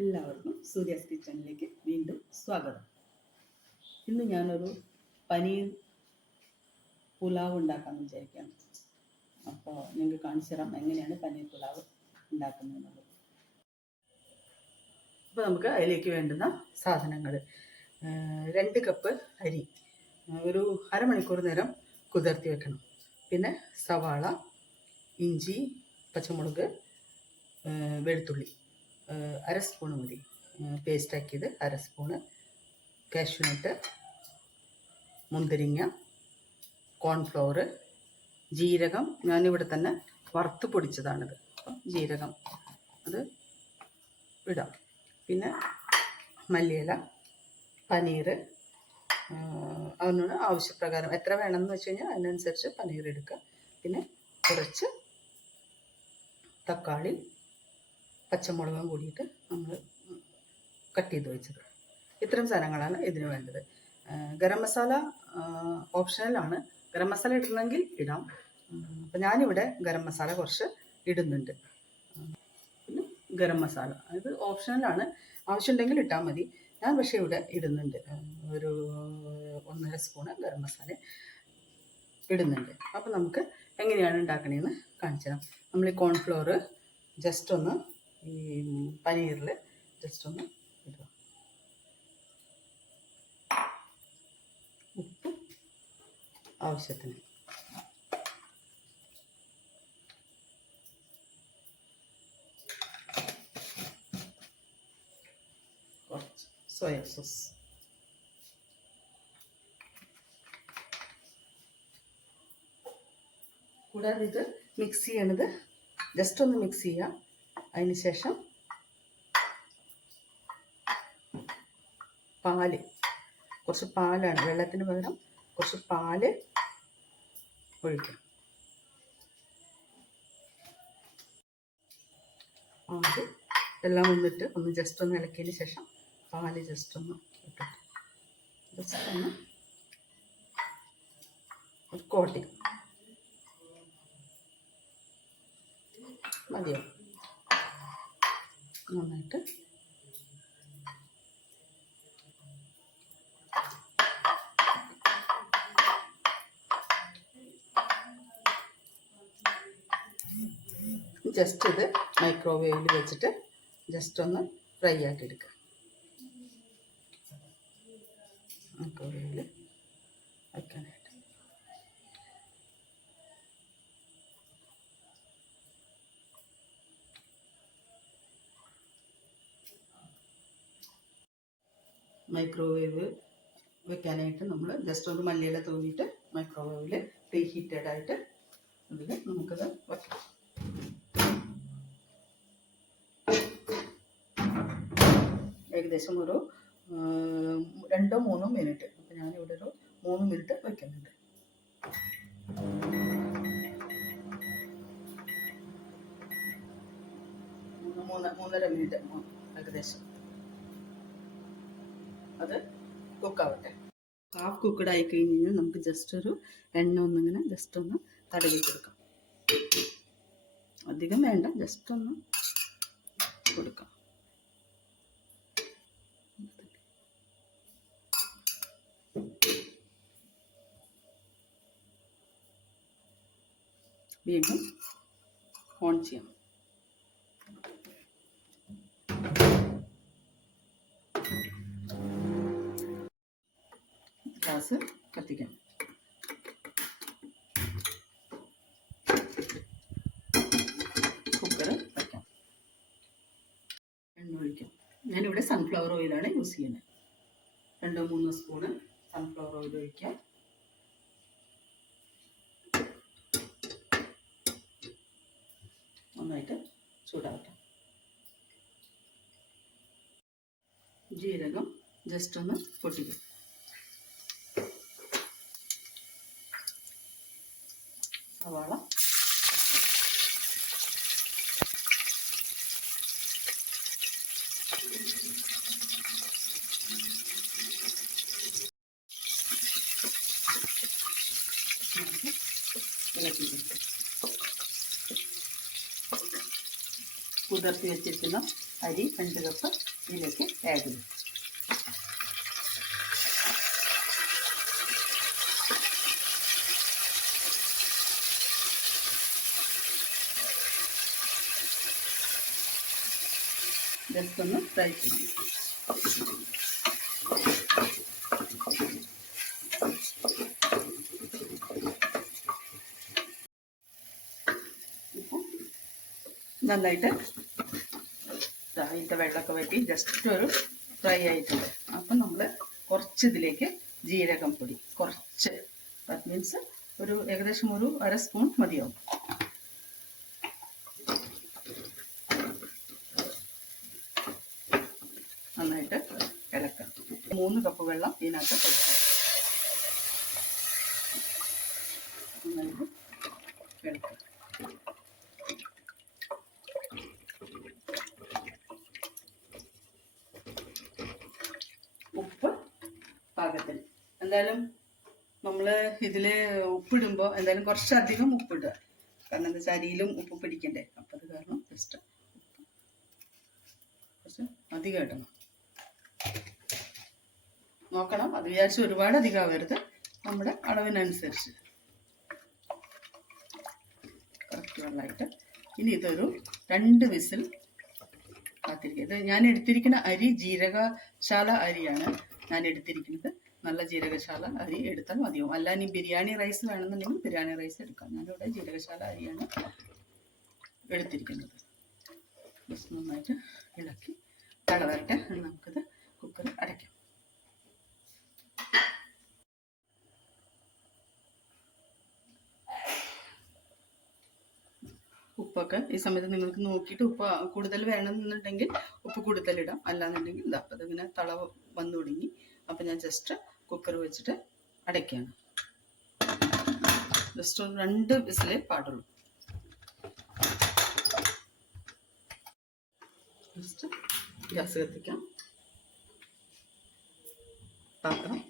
എല്ലാവർക്കും സൂര്യാസ് കിച്ചണിലേക്ക് വീണ്ടും സ്വാഗതം. ഇന്ന് ഞാനൊരു പനീർ പുലാവ് ഉണ്ടാക്കാമെന്ന് വിചാരിക്കുകയാണ്. അപ്പോൾ നിങ്ങൾക്ക് കാണിച്ചു തരാം എങ്ങനെയാണ് പനീർ പുലാവ് ഉണ്ടാക്കുന്നതെന്നുള്ളത്. അപ്പോൾ നമുക്ക് അതിലേക്ക് വേണ്ടുന്ന സാധനങ്ങൾ: 2 കപ്പ് അരി ഒരു അരമണിക്കൂർ നേരം കുതിർത്തി വെക്കണം. പിന്നെ സവാള, ഇഞ്ചി, പച്ചമുളക്, വെളുത്തുള്ളി 1/2 സ്പൂൺ മതി, പേസ്റ്റാക്കിയത് 1/2 സ്പൂണ്, കാഷ്യൂനട്ട്, മുന്തിരിങ്ങ, കോൺഫ്ലവർ, ജീരകം ഞാനിവിടെ തന്നെ വറുത്ത് പൊടിച്ചതാണിത്. അപ്പം ജീരകം അത് ഇടാം. പിന്നെ മല്ലിയില, പനീർ അതിനോട് ആവശ്യപ്രകാരം എത്ര വേണമെന്ന് വെച്ച് കഴിഞ്ഞാൽ അതിനനുസരിച്ച് പനീർ എടുക്കുക. പിന്നെ കുറച്ച് തക്കാളി, പച്ചമുളകും കൂടിയിട്ട് നമ്മൾ കട്ട് ചെയ്ത് വെച്ചത്. ഇത്തരം സാധനങ്ങളാണ് ഇതിന് വേണ്ടത്. ഗരം മസാല ഓപ്ഷണലാണ്. ഗരം മസാല ഇടണമെങ്കിൽ ഇടാം. അപ്പം ഞാനിവിടെ ഗരം മസാല കുറച്ച് ഇടുന്നുണ്ട്. പിന്നെ ഗരം മസാല ഇത് ഓപ്ഷണലാണ്, ആവശ്യമുണ്ടെങ്കിൽ ഇട്ടാൽ മതി. ഞാൻ പക്ഷേ ഇവിടെ ഇടുന്നുണ്ട്, ഒരു 1.5 സ്പൂണ് ഗരം മസാല ഇടുന്നുണ്ട്. അപ്പോൾ നമുക്ക് എങ്ങനെയാണ് ഉണ്ടാക്കണതെന്ന് കാണിച്ചു തരാം. നമ്മൾ ഈ കോൺഫ്ലവർ ജസ്റ്റ് ഒന്ന് ഈ പനീറിൽ ജസ്റ്റ് ഒന്ന് ഇടുക. ഉപ്പ് ആവശ്യത്തിന്, കുറച്ച് സോയ സോസ്, കൂടാതെ ഇത് മിക്സ് ചെയ്യണത് ജസ്റ്റ് ഒന്ന് മിക്സ് ചെയ്യാം. അതിന് ശേഷം പാല്, കുറച്ച് പാലാണ്, വെള്ളത്തിന് പകരം കുറച്ച് പാല് ഒഴിക്കാം. പാല് എല്ലാം വന്നിട്ട് ഒന്ന് ജസ്റ്റ് ഒന്ന് ഇളക്കിയതിന് ശേഷം പാല് ജസ്റ്റ് ഒന്ന് ഇട്ടിട്ട് ജസ്റ്റ് ഒന്ന് കോട്ടിങ് മതിയോ? നന്നായിട്ട് ജസ്റ്റ് ഇത് മൈക്രോവേവിൽ വെച്ചിട്ട് ജസ്റ്റ് ഒന്ന് ഫ്രൈ ആക്കി എടുക്കുക. മൈക്രോവേവിൽ വയ്ക്കാനായിട്ട് മൈക്രോവേവ് വെക്കാനായിട്ട് നമ്മൾ ജസ്റ്റ് ഒന്ന് മല്ലിയില തൂവിയിട്ട് മൈക്രോവേവിൽ പ്രീ ഹീറ്റഡ് ആയിട്ട് അതിൽ നമുക്കത് വയ്ക്കാം. ഏകദേശം ഒരു 2-3 മിനിറ്റ്. അപ്പം ഞാനിവിടെ ഒരു 3 മിനിറ്റ് വയ്ക്കുന്നുണ്ട്. 3-3.5 മിനിറ്റ് ഏകദേശം അത് കുക്കാവട്ടെ. ഹാഫ് കുക്കഡ് ആയി കഴിഞ്ഞ് കഴിഞ്ഞാൽ നമുക്ക് ജസ്റ്റ് ഒരു എണ്ണ ഒന്നിങ്ങനെ ജസ്റ്റ് ഒന്ന് തടവി കൊടുക്കാം. അധികം വേണ്ട, ജസ്റ്റ് ഒന്ന് കൊടുക്കാം. വീണ്ടും ഓൺ ചെയ്യാം. ഗ്യാസ് കത്തിക്കാം. കുക്കർ വയ്ക്കാം. എണ്ണ ഒഴിക്കാം. ഞാനിവിടെ സൺഫ്ലവർ ഓയിലാണ് യൂസ് ചെയ്യുന്നത്. 2-3 സ്പൂണ് സൺഫ്ലവർ ഓയിൽ ഒഴിക്കാം. നന്നായിട്ട് ചൂടാവട്ടെ. ജീരകം ജസ്റ്റ് ഒന്ന് പൊട്ടിക്കും. സവാള, കുതിർത്തി വെച്ചിരിക്കുന്ന അരി 2 കപ്പ് ഇതിലേക്ക് ആഡ് ചെയ്യും. ജസ്റ്റ് ഒന്ന് ഫ്രൈ ചെയ്യും. നന്നായിട്ട് ഇതിൻ്റെ വെള്ളമൊക്കെ വറ്റി ജസ്റ്റ് ഒരു ഫ്രൈ ആയിട്ടുണ്ട്. അപ്പം നമ്മൾ കുറച്ച് ഇതിലേക്ക് ജീരകം പൊടി കുറച്ച്, ദാറ്റ് മീൻസ് ഏകദേശം ഒരു 1/2 സ്പൂൺ മതിയാവും. നന്നായിട്ട് ഇളക്കാം. 3 കപ്പ് വെള്ളം ഇതിനകത്ത് ഒഴിക്കാം. നന്നായിട്ട് ഇളക്കാം. ഉപ്പ് പാകത്തിന്. എന്തായാലും നമ്മൾ ഇതിൽ ഉപ്പിടുമ്പോൾ എന്തായാലും കുറച്ചധികം ഉപ്പിടുക. കാരണം എന്താ വെച്ചാൽ അരിയിലും ഉപ്പ് പിടിക്കണ്ടേ. അപ്പം അത് കാരണം ജസ്റ്റ് ഉപ്പ് കുറച്ച് അധികം ഇടണം. നോക്കണം, അത് വിചാരിച്ച് ഒരുപാട് അധികം ആവരുത്. നമ്മുടെ അളവിനനുസരിച്ച് കറക്റ്റ് വെള്ളമായിട്ട്. ഇനി ഇതൊരു 2 വിസിൽ കാത്തിരിക്കുക. ഇത് ഞാൻ എടുത്തിരിക്കുന്ന അരി ജീരകശാല അരിയാണ് ഞാൻ എടുത്തിരിക്കുന്നത്. നല്ല ജീരകശാല അരി എടുത്താൽ മതിയാവും. അല്ല ഇനി ബിരിയാണി റൈസ് വേണമെന്നുണ്ടെങ്കിൽ ബിരിയാണി റൈസ് എടുക്കാം. ഞാനിവിടെ ജീരകശാല അരിയാണ് എടുത്തിരിക്കുന്നത്. ജസ്റ്റ് നന്നായിട്ട് ഇളക്കി വരട്ടെ. നമുക്കിത് കുക്കർ അടയ്ക്കാം. ഉപ്പൊക്കെ ഈ സമയത്ത് നിങ്ങൾക്ക് നോക്കിയിട്ട് ഉപ്പ് കൂടുതൽ വേണമെന്നുണ്ടെങ്കിൽ ഉപ്പ് കൂടുതലിടാം. അല്ലാന്നുണ്ടെങ്കിൽ ഇതാ അപ്പം ഇതിങ്ങനെ തള വന്നു തുടങ്ങി. അപ്പം ഞാൻ ജസ്റ്റ് കുക്കർ വെച്ചിട്ട് അടയ്ക്കുകയാണ്. ജസ്റ്റ് ഒരു 2 വിസിലേ പാടുള്ളൂ. ജസ്റ്റ് ഗ്യാസ് കത്തിക്കാം, പാത്രം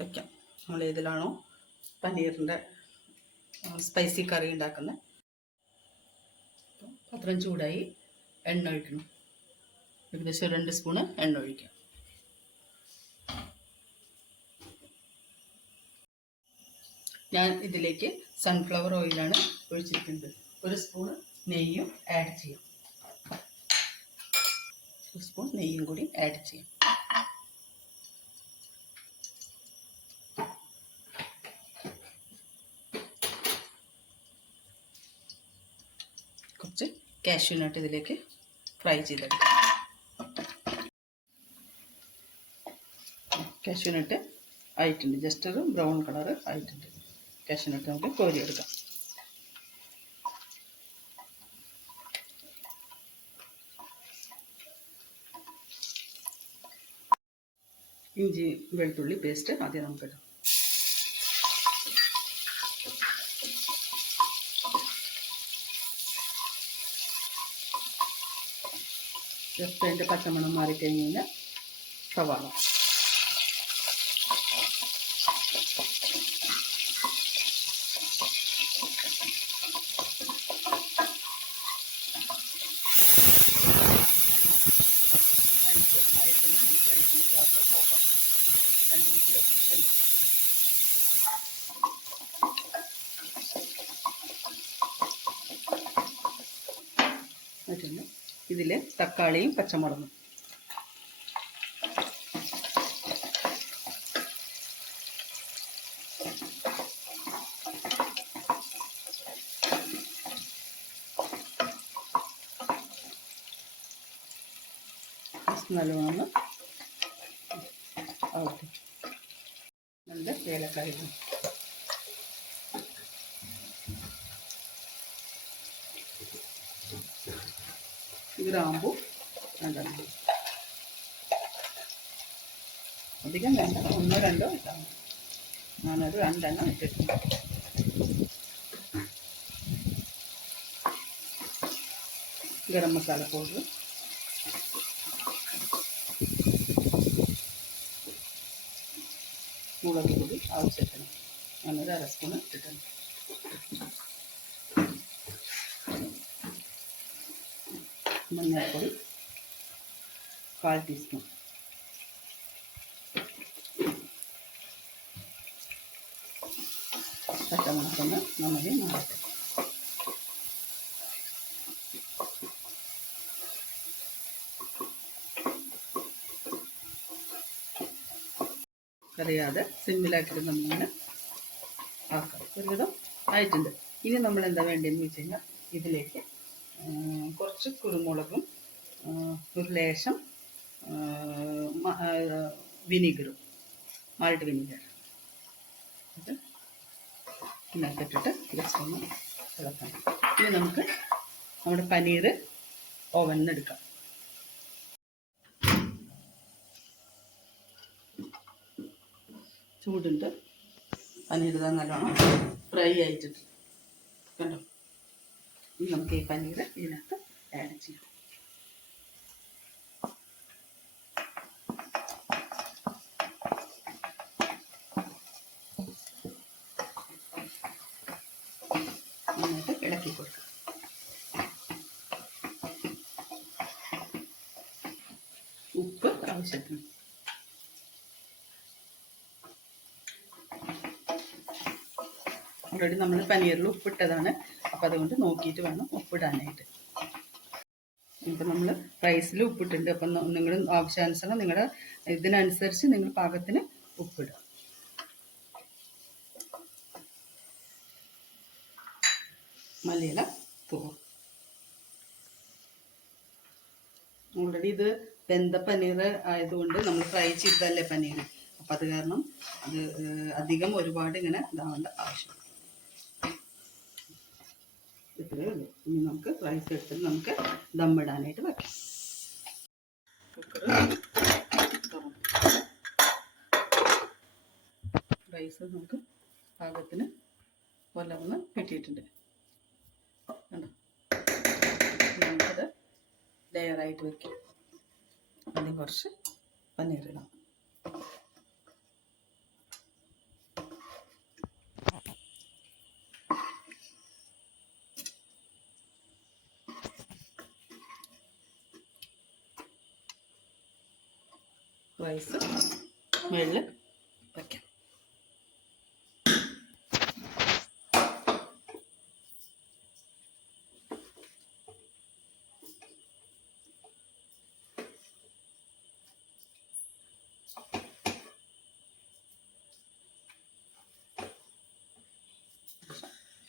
വയ്ക്കാം. നമ്മൾ ഏതിലാണോ പനീറിൻ്റെ സ്പൈസി കറി ഉണ്ടാക്കുന്നത്. പാത്രം ചൂടായി, എണ്ണ ഒഴിക്കണം. ഏകദേശം 2 സ്പൂണ് എണ്ണ ഒഴിക്കാം. ഞാൻ ഇതിലേക്ക് സൺഫ്ലവർ ഓയിലാണ് ഒഴിച്ചിരിക്കുന്നത്. 1 സ്പൂണ് നെയ്യും ആഡ് ചെയ്യാം. 1 സ്പൂൺ നെയ്യും കൂടി ആഡ് ചെയ്യാം. കുറച്ച് കാഷ്യൂ നട്ട് ഇതിലേക്ക് ഫ്രൈ ചെയ്തെടുക്കാം. കാഷ്യൂ നട്ട് ആയിട്ടുണ്ട്. ജസ്റ്റ് ഒരു ബ്രൗൺ കളർ ആയിട്ടുണ്ട്. കാഷ്യൂ നട്ട് നമുക്ക് കോരിയെടുക്കാം. ഇഞ്ചി വെളുത്തുള്ളി പേസ്റ്റ് ആദ്യം നമുക്കിടാം. ജസ്റ്റ് അതിൻ്റെ പച്ചമണം മാറിക്കഴിഞ്ഞ് കഴിഞ്ഞാൽ സവാള, ഇതിൽ തക്കാളിയും പച്ചമുളകും നല്ലോണം ആവട്ടെ. നല്ല ഏലക്കായ, ഗ്രാമ്പു 2 അധികം വേണ്ട, 1-2 ഇട്ടാൽ മതി. ഞാനത് 2 ഇട്ടിട്ടുണ്ട്. ഗരം മസാല പൗഡർ, മുളക് പൊടി ആവശ്യത്തിന് ഞാനൊരു 1/2 സ്പൂൺ ഇട്ടിട്ടുണ്ട്. മഞ്ഞൾപ്പൊടി 1/4 ടീസ്പൂൺ, പച്ചമുളകൊന്ന് നന്നായി മാറട്ടെ. അറിയാതെ സിമ്മിലാക്കിയിട്ട് നമ്മളിങ്ങനെ ആക്കാം. ഒരുവിധം ആയിട്ടുണ്ട്. ഇനി നമ്മൾ എന്താ വേണ്ടതെന്ന് വെച്ച് കഴിഞ്ഞാൽ ഇതിലേക്ക് കുറച്ച് കുരുമുളകും ഒരു ലേശം വിനീഗറും, മാൾട്ട് വിനീഗർ ഇത് ഇതിനകത്തിട്ടിട്ട് ജസ്റ്റ് ഒന്ന് ഇളക്കണം. ഇനി നമുക്ക് നമ്മുടെ പനീർ ഓവനിൽ നിന്ന് എടുക്കാം. ചൂടുണ്ട്. പനീർ ഇതാ നല്ലോണം ഫ്രൈ ആയിട്ടിട്ട് കണ്ടോ. ഇനി നമുക്ക് ഈ പനീർ ഇതിനകത്ത് ആഡ് ചെയ്യാം. നന്നായിട്ട് ഇളക്കി കൊടുക്കുക. ഉപ്പ് ആവശ്യത്തിന്. ഓൾറെഡി നമ്മൾ പനീറിൽ ഉപ്പിട്ടതാണ്, അപ്പോൾ അതുകൊണ്ട് നോക്കിയിട്ട് വേണം ഉപ്പിടാനായിട്ട്. ഇപ്പം നമ്മൾ റൈസിൽ ഉപ്പിട്ടുണ്ട്. അപ്പം നിങ്ങൾ ആവശ്യാനുസരണം നിങ്ങളുടെ ഇതിനനുസരിച്ച് നിങ്ങൾ പാകത്തിന് ഉപ്പിടുക. മല്ലിയില തൂവും. ഓൾറെഡി ഇത് വെന്ത പനീർ ആയതുകൊണ്ട് നമ്മൾ ഫ്രൈ ചെയ്തതല്ലേ പനീർ, അപ്പം അത് കാരണം അത് അധികം ഒരുപാട് ഇങ്ങനെ ഇതാവേണ്ട ആവശ്യം. ഇത്രയേ ഉള്ളൂ. ഇനി നമുക്ക് റൈസ് എടുത്തിട്ട് നമുക്ക് ദമ്മിടാനായിട്ട് വെക്കാം. കുക്കർ റൈസ് നമുക്ക് പാകത്തിന് കൊല്ലമൊന്ന് കിട്ടിയിട്ടുണ്ട്. കണ്ടോ, നമുക്കത് ലെയറായിട്ട് വെക്കാം. ആദ്യം കുറച്ച് പനീറിടാം. റൈസ് മുകളിൽ വയ്ക്കാം.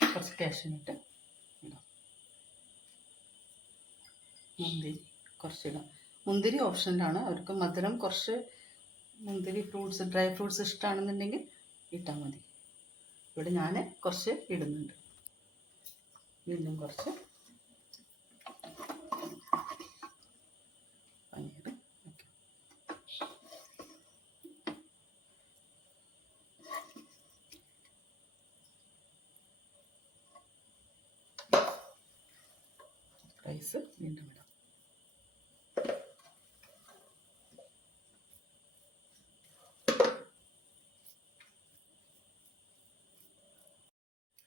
കുറച്ച് കാഷ്യൂനട്ട്, മുന്തിരി കുറച്ചിടാം. മുന്തിരി ഓപ്ഷനിലാണ്. അവർക്ക് മധുരം കുറച്ച് മുന്തിരി ഫ്രൂട്ട്സ്, ഡ്രൈ ഫ്രൂട്ട്സ് ഇഷ്ടമാണെന്നുണ്ടെങ്കിൽ ഇട്ടാൽ മതി. ഇവിടെ ഞാൻ കുറച്ച് ഇടുന്നുണ്ട്. വീണ്ടും കുറച്ച് പനീർ വയ്ക്കാം. റൈസ് വീണ്ടും ഇടാം.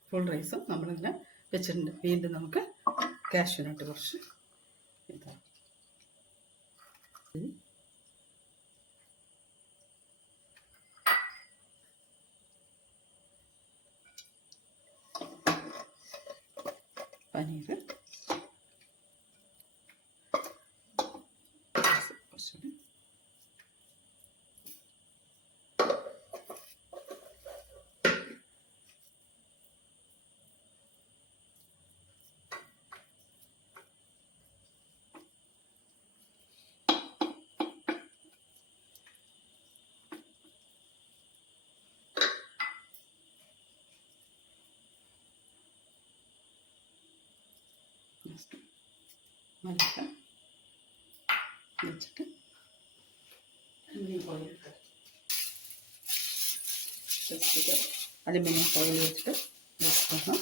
ഫുൾ റൈസും നമ്മളിങ്ങനെ വെച്ചിട്ടുണ്ട്. വീണ്ടും നമുക്ക് കാഷ്യൂനട്ട് കുറച്ച് ഇതാ. പനീർ കുറച്ചുകൂടി. മല്ലിക്ക വെച്ചിട്ട് അലുമിനിയം ഫോയിൽ വെച്ചിട്ട് ജസ്റ്റ് ഒന്ന്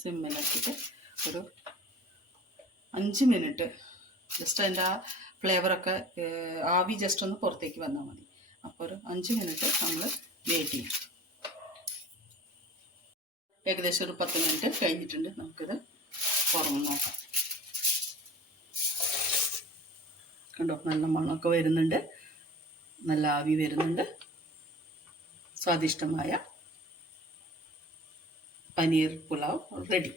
സിമ്മിലാക്കിയിട്ട് ഒരു 5 മിനിറ്റ് ജസ്റ്റ് അതിൻ്റെ ആ ഫ്ലേവറൊക്കെ ആവി ജസ്റ്റ് ഒന്ന് പുറത്തേക്ക് വന്നാൽ മതി. അപ്പോൾ ഒരു 5 മിനിറ്റ് നമ്മൾ വെയിറ്റ് ചെയ്യും. ഏകദേശം ഒരു 10 മിനിറ്റ് കഴിഞ്ഞിട്ടുണ്ട്. നമുക്കിത് തുറന്ന് നോക്കാം. കണ്ടോ, നല്ല മണമൊക്കെ വരുന്നുണ്ട്, നല്ല ആവി വരുന്നുണ്ട്. സ്വാദിഷ്ടമായ പനീർ പുലാവ് റെഡി.